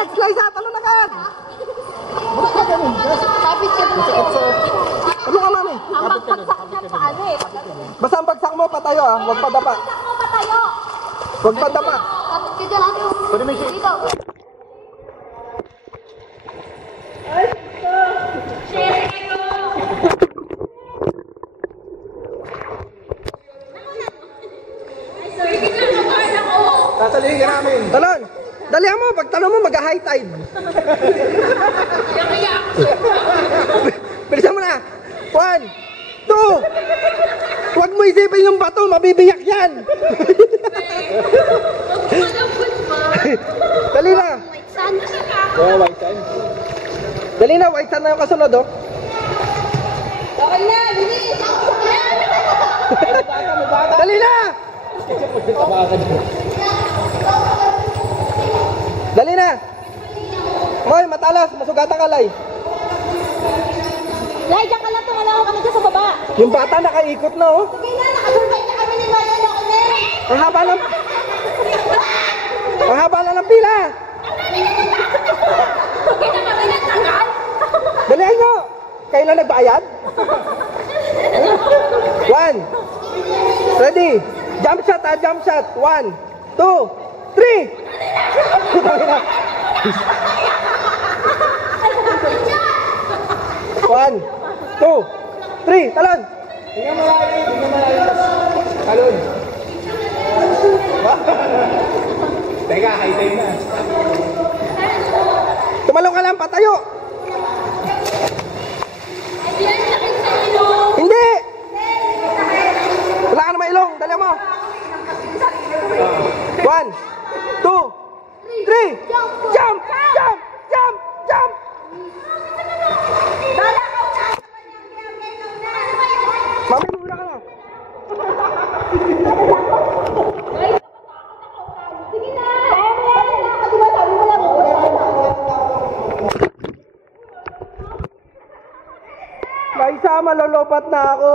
agad! Slice out! Talon agad! Kapit ka na. Ano ka, mami? Ang magpagsak niyan sa ano eh. Basta ang bagsak mo, patayo ah. Huwag padapa. Pagsak mo, patayo. Huwag padapa. Kapit ka dyan. Dito. Tatalihin ka namin. Talon! Dalihan mo, pag talon mo, mag-high tide. Bilisan mo na. 1, 2. Huwag mo isipin yung bato, mabibiyak yan. Dali na. White sand. Oh, white sand. Dali na, white sand na yung kasunod, oh. Okay na, bilis. Dali na! Dali na! Moy, matalas, masugatan ka, Lay. Lai, dyan ka lang, tumalaw kami dyan sa baba. Yung bata nakaikot na, oh. Sige na, nakasurvive na kami ni Mario na kami. Ang haba lang. Ang haba lang ng pila. Sige na kami nagtagal. Dalihan nyo. Kailan nagbayad? 1. Ready. Jump shot, ah, jump shot. 1, 2, 3. One, 2, 3, talon! Tingnan mo lalim, talon. Teka, high time na. Tumalong ka lang, patayo! Hindi! Wala ka na mailong, dali mo! 1, 2, 3, jump! Jump! Jump! Jump! Mami, muna ka na. Sige na. Di ba sabi mo lang? Maisa, malolopat na ako.